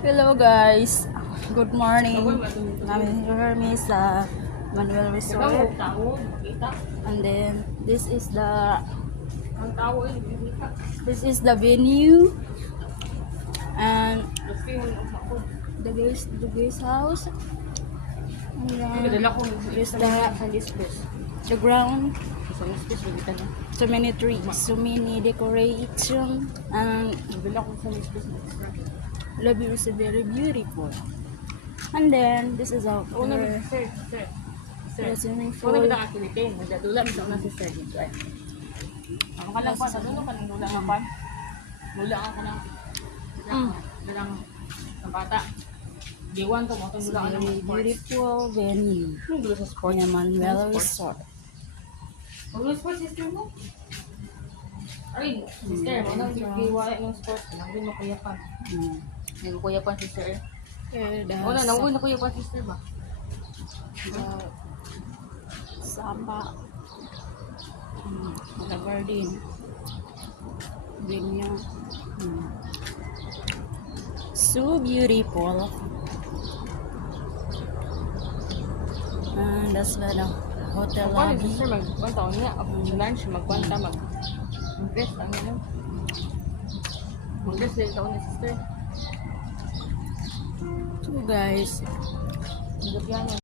Hello guys, good morning. Namin here sa Manuel Resort. And then this is the venue and the guest house. And then this the ground. So many trees, so many decoration, and lobby is very beautiful. And then this is our swimming pool. Very beautiful venue. Manuel Resort. Sister mo? Ay, sister, mo nang giwala ng sport. Nang mo kuya pa. Nang kuya pa sister. Wala nang uwi na kuya pa sister ba? Sapa. The garden. Venue. So beautiful. And that's the hotel lobby. Sister, mag-1 niya. Lunch, mag-1 mag-dress lang yun. Mag-dress din taon ni sister. So guys, Mag-piano.